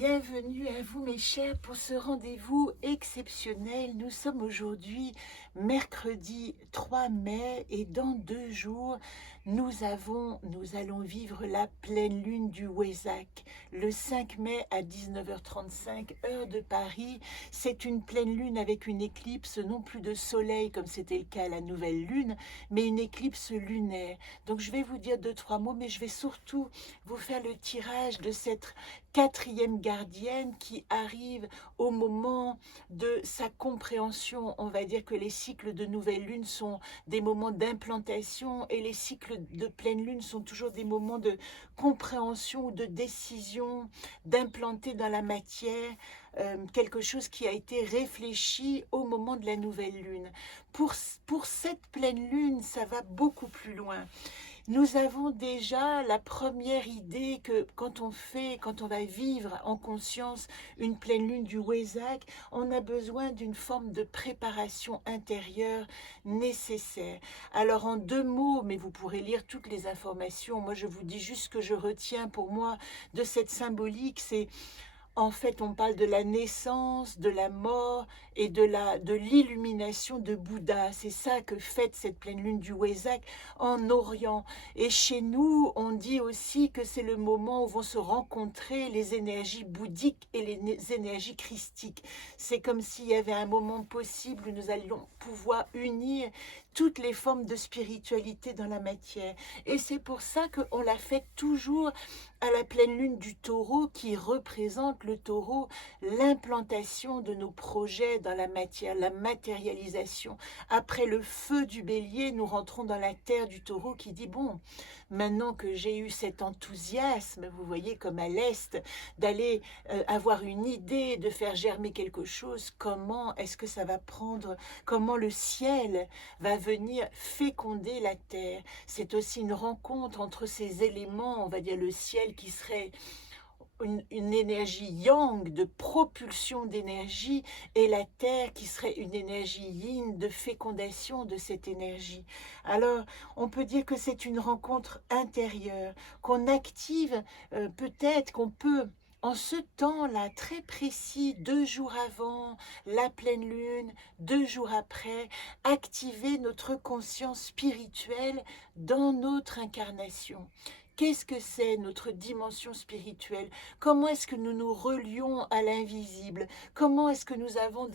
Bienvenue à vous mes chers pour ce rendez-vous exceptionnel. Nous sommes aujourd'hui mercredi 3 mai et dans 2 jours, nous allons vivre la pleine lune du Wésac. Le 5 mai à 19h35, heure de Paris, c'est une pleine lune avec une éclipse, non plus de soleil comme c'était le cas à la nouvelle lune, mais une éclipse lunaire. Donc je vais vous dire 2-3 mots, mais je vais surtout vous faire le tirage de cette quatrième gardienne qui arrive au moment de sa compréhension. On va dire que les cycles de nouvelle lune sont des moments d'implantation et les cycles de pleine lune sont toujours des moments de compréhension ou de décision d'implanter dans la matière quelque chose qui a été réfléchi au moment de la nouvelle lune. Pour cette pleine lune, ça va beaucoup plus loin. Nous avons déjà la première idée que quand on va vivre en conscience une pleine lune du Wésac, on a besoin d'une forme de préparation intérieure nécessaire. Alors en 2 mots, mais vous pourrez lire toutes les informations, moi je vous dis juste ce que je retiens pour moi de cette symbolique, c'est en fait, on parle de la naissance, de la mort et de l'illumination de Bouddha. C'est ça que fête cette pleine lune du Wésac en Orient. Et chez nous, on dit aussi que c'est le moment où vont se rencontrer les énergies bouddhiques et les énergies christiques. C'est comme s'il y avait un moment possible où nous allions pouvoir unir toutes les formes de spiritualité dans la matière. Et c'est pour ça qu'on la fête toujours à la pleine lune du Taureau qui représente le Taureau, l'implantation de nos projets dans la matière, la matérialisation. Après le feu du Bélier, nous rentrons dans la terre du Taureau qui dit bon, maintenant que j'ai eu cet enthousiasme, vous voyez comme à l'Est, d'aller avoir une idée, de faire germer quelque chose, comment est-ce que ça va prendre, comment le ciel va venir féconder la terre. C'est aussi une rencontre entre ces éléments, on va dire le ciel qui serait une énergie yang de propulsion d'énergie et la terre qui serait une énergie yin de fécondation de cette énergie. Alors on peut dire que c'est une rencontre intérieure qu'on active, peut-être qu'on peut en ce temps-là très précis, 2 jours avant la pleine lune, 2 jours après, activer notre conscience spirituelle dans notre incarnation. Qu'est-ce que c'est notre dimension spirituelle? Comment est-ce que nous nous relions à l'invisible? Comment est-ce que nous avons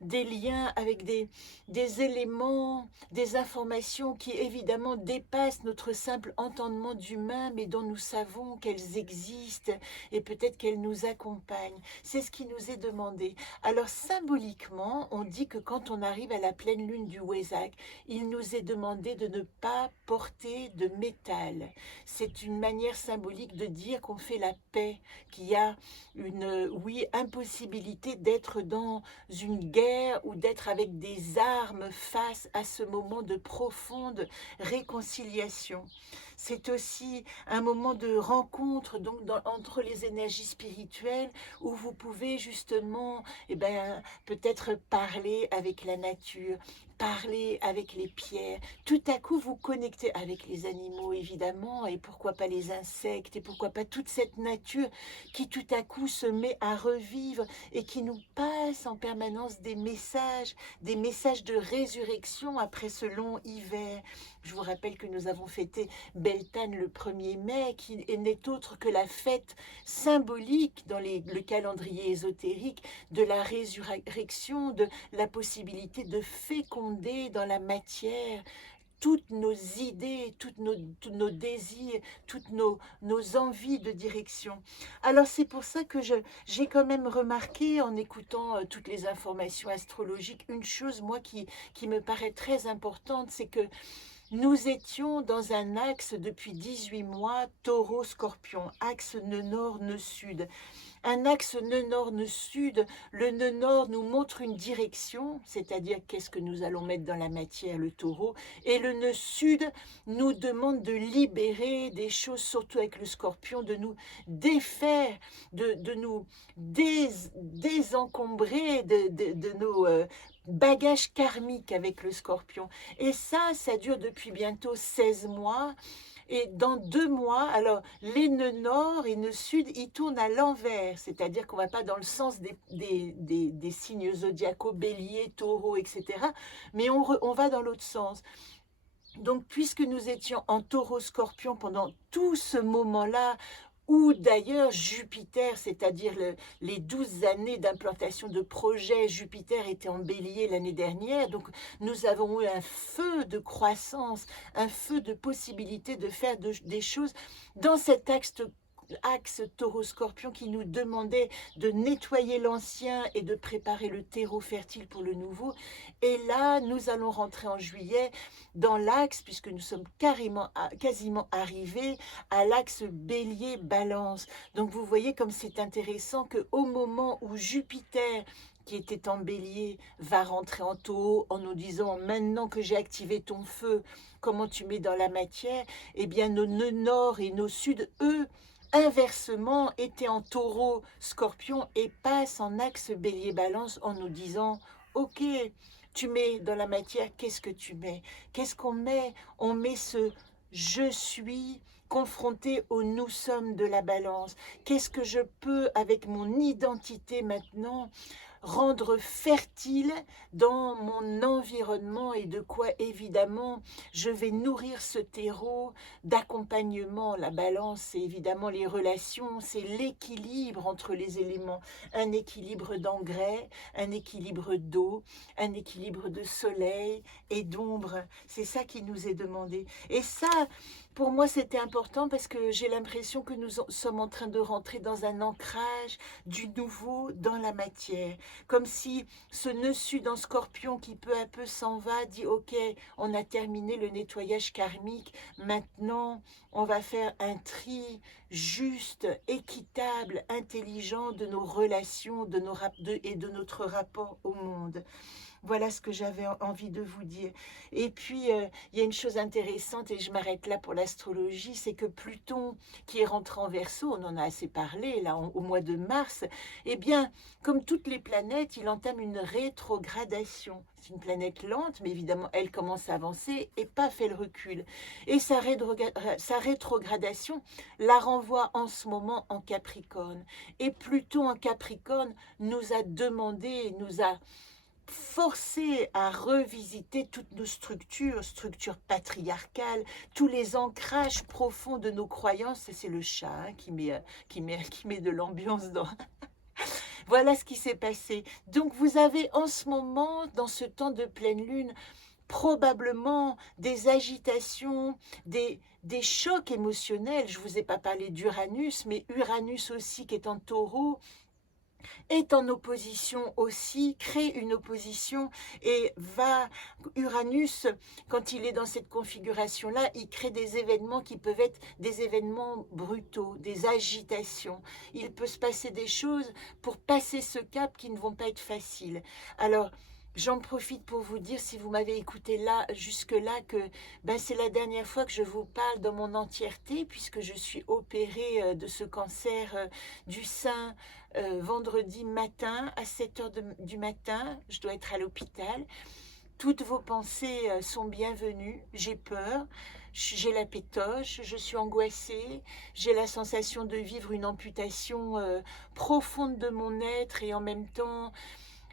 des liens avec des éléments, des informations qui évidemment dépassent notre simple entendement d'humain, mais dont nous savons qu'elles existent et peut-être qu'elles nous accompagnent? C'est ce qui nous est demandé. Alors symboliquement, on dit que quand on arrive à la pleine lune du Wésac, il nous est demandé de ne pas porter de métal. C'est une manière symbolique de dire qu'on fait la paix, qu'il y a une, oui, impossibilité d'être dans une guerre ou d'être avec des armes face à ce moment de profonde réconciliation. C'est aussi un moment de rencontre donc entre les énergies spirituelles où vous pouvez justement peut-être parler avec la nature, parler avec les pierres, tout à coup vous connectez avec les animaux évidemment, et pourquoi pas les insectes, et pourquoi pas toute cette nature qui tout à coup se met à revivre et qui nous passe en permanence des messages de résurrection après ce long hiver. Je vous rappelle que nous avons fêté Beltane le 1er mai, qui n'est autre que la fête symbolique dans le calendrier ésotérique de la résurrection, de la possibilité de féconder dans la matière toutes nos idées, tous nos désirs, toutes nos envies de direction. Alors c'est pour ça que j'ai quand même remarqué en écoutant toutes les informations astrologiques, une chose moi qui me paraît très importante, c'est que nous étions dans un axe depuis 18 mois, Taureau-Scorpion, axe nœud nord, nœud sud. Un axe nœud nord, nœud sud, le nœud nord nous montre une direction, c'est-à-dire qu'est-ce que nous allons mettre dans la matière, le taureau, et le nœud sud nous demande de libérer des choses, surtout avec le scorpion, de nous défaire, de nous désencombrer de nos bagages karmiques avec le scorpion. Et ça dure depuis bientôt 16 mois. Et dans 2 mois, alors les nœuds nord et nœuds sud, ils tournent à l'envers, c'est-à-dire qu'on ne va pas dans le sens des signes zodiacaux, bélier, taureau, etc. Mais on va dans l'autre sens. Donc, puisque nous étions en taureau-scorpion pendant tout ce moment-là, où d'ailleurs Jupiter, c'est-à-dire les 12 années d'implantation de projets, Jupiter était en bélier l'année dernière, donc nous avons eu un feu de croissance, un feu de possibilité de faire des choses dans cet axe taureau-scorpion qui nous demandait de nettoyer l'ancien et de préparer le terreau fertile pour le nouveau. Et là, nous allons rentrer en juillet dans l'axe, puisque nous sommes quasiment arrivés à l'axe bélier-balance. Donc vous voyez comme c'est intéressant qu'au moment où Jupiter, qui était en bélier, va rentrer en taureau en nous disant maintenant que j'ai activé ton feu, comment tu mets dans la matière, eh bien nos nœuds nord et nos sud, eux, inversement, étaient en taureau scorpion et passent en axe bélier balance en nous disant ok, tu mets dans la matière, qu'est-ce que tu mets? Qu'est-ce qu'on met? On met ce je suis confronté au nous sommes de la balance. Qu'est-ce que je peux, avec mon identité maintenant, rendre fertile dans mon environnement et de quoi évidemment je vais nourrir ce terreau d'accompagnement. La balance, c'est évidemment les relations, c'est l'équilibre entre les éléments, un équilibre d'engrais, un équilibre d'eau, un équilibre de soleil et d'ombre. C'est ça qui nous est demandé. Et ça, pour moi, c'était important parce que j'ai l'impression que nous sommes en train de rentrer dans un ancrage du nouveau dans la matière. Comme si ce nœud sud en scorpion qui peu à peu s'en va dit ok, on a terminé le nettoyage karmique, maintenant on va faire un tri juste, équitable, intelligent de nos relations et de notre rapport au monde. Voilà ce que j'avais envie de vous dire. Et puis, il y a une chose intéressante, et je m'arrête là pour l'astrologie, c'est que Pluton, qui est rentré en Verseau, on en a assez parlé là au mois de mars, eh bien, comme toutes les planètes, il entame une rétrogradation. C'est une planète lente, mais évidemment, elle commence à avancer et paf, elle recule. Et sa rétrogradation la renvoie en ce moment en Capricorne. Et Pluton en Capricorne nous a demandé, nous a forcé à revisiter toutes nos structures patriarcales, tous les ancrages profonds de nos croyances. Et c'est le chat hein, qui met de l'ambiance dans... Voilà ce qui s'est passé. Donc vous avez en ce moment, dans ce temps de pleine lune, probablement des agitations, des chocs émotionnels. Je ne vous ai pas parlé d'Uranus, mais Uranus aussi qui est en taureau, est en opposition aussi, crée une opposition et Uranus, quand il est dans cette configuration-là, il crée des événements qui peuvent être des événements brutaux, des agitations. Il peut se passer des choses pour passer ce cap qui ne vont pas être faciles. Alors, j'en profite pour vous dire, si vous m'avez écouté là, jusque-là, que c'est la dernière fois que je vous parle dans mon entièreté, puisque je suis opérée de ce cancer du sein vendredi matin à 7h du matin. Je dois être à l'hôpital. Toutes vos pensées sont bienvenues. J'ai peur, j'ai la pétoche, je suis angoissée, j'ai la sensation de vivre une amputation profonde de mon être et en même temps...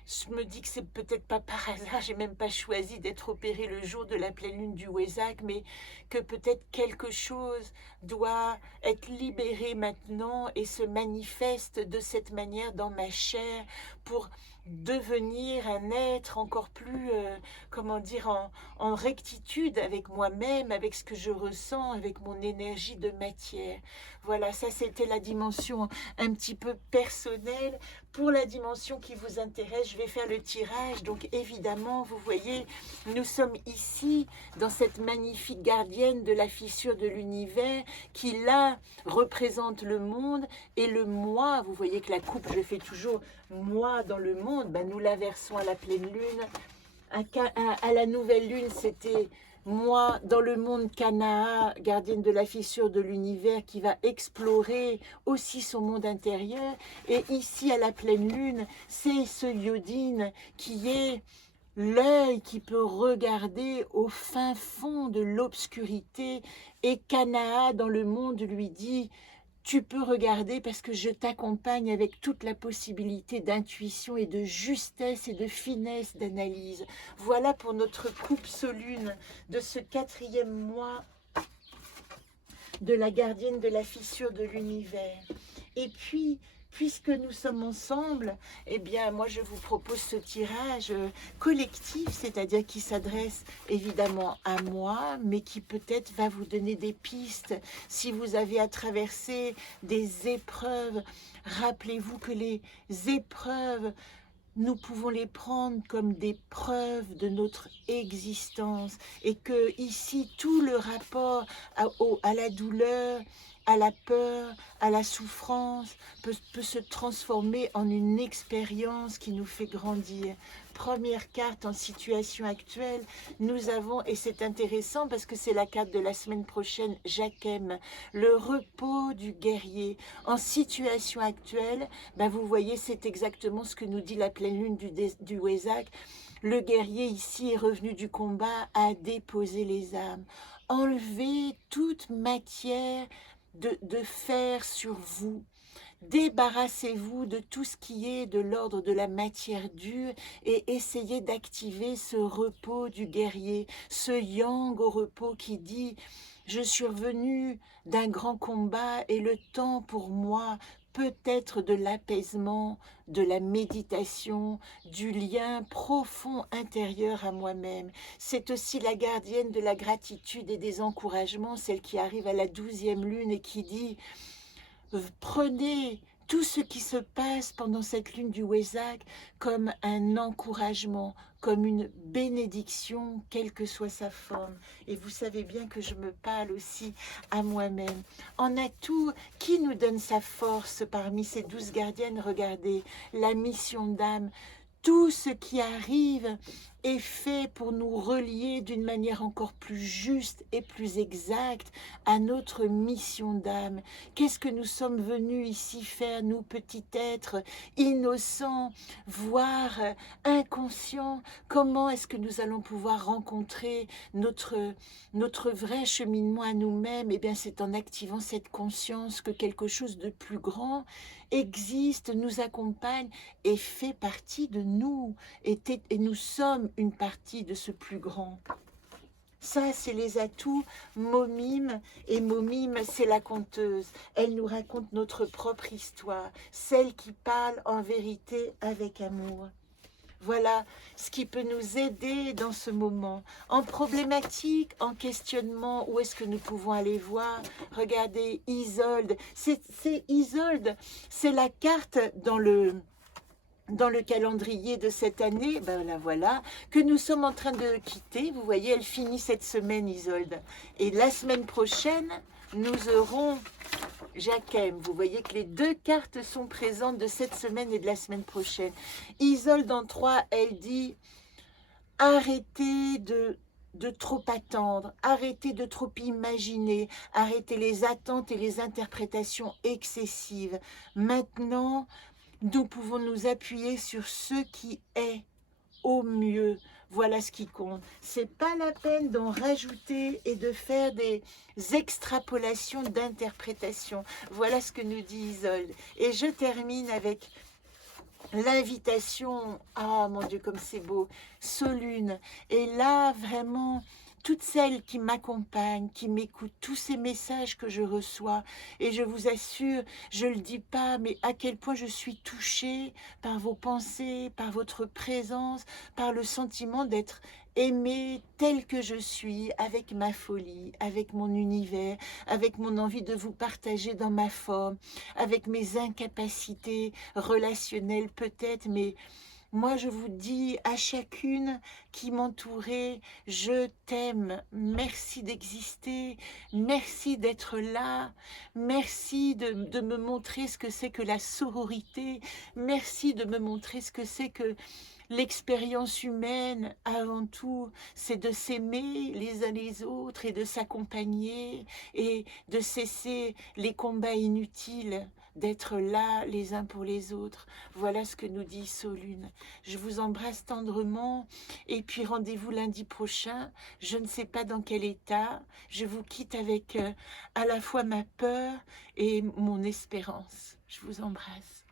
Je me dis que c'est peut-être pas par hasard, j'ai même pas choisi d'être opérée le jour de la pleine lune du Wesak, mais que peut-être quelque chose doit être libéré maintenant et se manifeste de cette manière dans ma chair pour devenir un être encore plus, comment dire, en rectitude avec moi-même, avec ce que je ressens, avec mon énergie de matière. Voilà, ça c'était la dimension un petit peu personnelle. Pour la dimension qui vous intéresse, je vais faire le tirage. Donc évidemment, vous voyez, nous sommes ici dans cette magnifique gardienne de la fissure de l'univers qui là représente le monde et le moi. Vous voyez que la coupe, je fais toujours moi dans le monde. Nous l'inversons à la pleine lune. À la nouvelle lune, c'était moi dans le monde Kanaa, gardienne de la fissure de l'univers, qui va explorer aussi son monde intérieur. Et ici, à la pleine lune, c'est ce Yodine qui est l'œil qui peut regarder au fin fond de l'obscurité, et Kanaa dans le monde lui dit: tu peux regarder parce que je t'accompagne avec toute la possibilité d'intuition et de justesse et de finesse d'analyse. Voilà pour notre coupe solune de ce 4e mois de la gardienne de la fissure de l'univers. Et puis, puisque nous sommes ensemble, eh bien, moi, je vous propose ce tirage collectif, c'est-à-dire qui s'adresse évidemment à moi, mais qui peut-être va vous donner des pistes. Si vous avez à traverser des épreuves, rappelez-vous que les épreuves, nous pouvons les prendre comme des preuves de notre existence, et que ici tout le rapport à la douleur, à la peur, à la souffrance peut se transformer en une expérience qui nous fait grandir. Première carte en situation actuelle, nous avons, et c'est intéressant parce que c'est la carte de la semaine prochaine, Jacquem, le repos du guerrier. En situation actuelle, ben vous voyez, c'est exactement ce que nous dit la pleine lune du Wesak. Le guerrier ici est revenu du combat à déposer les armes. Enlevez toute matière de fer sur vous. Débarrassez-vous de tout ce qui est de l'ordre de la matière dure et essayez d'activer ce repos du guerrier, ce yang au repos qui dit: je suis revenu d'un grand combat et le temps pour moi peut être de l'apaisement, de la méditation, du lien profond intérieur à moi-même. C'est aussi la gardienne de la gratitude et des encouragements, celle qui arrive à la 12e lune et qui dit: prenez tout ce qui se passe pendant cette lune du Wesak comme un encouragement, comme une bénédiction, quelle que soit sa forme. Et vous savez bien que je me parle aussi à moi-même. En atout, qui nous donne sa force parmi ces 12 gardiennes? Regardez, la mission d'âme. Tout ce qui arrive est fait pour nous relier d'une manière encore plus juste et plus exacte à notre mission d'âme. Qu'est-ce que nous sommes venus ici faire, nous, petits êtres innocents, voire inconscients? Comment est-ce que nous allons pouvoir rencontrer notre vrai cheminement à nous-mêmes? Eh bien, c'est en activant cette conscience que quelque chose de plus grand existe, nous accompagne et fait partie de nous. Et nous sommes une partie de ce plus grand. Ça, c'est les atouts Momime. Et Momime, c'est la conteuse. Elle nous raconte notre propre histoire, celle qui parle en vérité avec amour. Voilà ce qui peut nous aider dans ce moment. En problématique, en questionnement, où est-ce que nous pouvons aller voir? Regardez, Isolde. C'est Isolde, c'est la carte dans le calendrier de cette année, ben la voilà, que nous sommes en train de quitter. Vous voyez, elle finit cette semaine, Isolde. Et la semaine prochaine, nous aurons Jacquem. Vous voyez que les 2 cartes sont présentes de cette semaine et de la semaine prochaine. Isolde en 3, elle dit: arrêtez de trop attendre, arrêtez de trop imaginer, arrêtez les attentes et les interprétations excessives. Maintenant, nous pouvons nous appuyer sur ce qui est au mieux. Voilà ce qui compte. C'est pas la peine d'en rajouter et de faire des extrapolations d'interprétation. Voilà ce que nous dit Isolde. Et je termine avec l'invitation. Ah mon Dieu, comme c'est beau. Solune. Et là, vraiment, toutes celles qui m'accompagnent, qui m'écoutent, tous ces messages que je reçois, et je vous assure, je ne le dis pas, mais à quel point je suis touchée par vos pensées, par votre présence, par le sentiment d'être aimée telle que je suis, avec ma folie, avec mon univers, avec mon envie de vous partager dans ma forme, avec mes incapacités relationnelles peut-être, mais moi, je vous dis à chacune qui m'entourait: je t'aime, merci d'exister, merci d'être là, merci de me montrer ce que c'est que la sororité, merci de me montrer ce que c'est que l'expérience humaine. Avant tout, c'est de s'aimer les uns les autres et de s'accompagner et de cesser les combats inutiles. d'être là les uns pour les autres. Voilà ce que nous dit Solune. Je vous embrasse tendrement et puis rendez-vous lundi prochain. Je ne sais pas dans quel état. Je vous quitte avec à la fois ma peur et mon espérance. Je vous embrasse.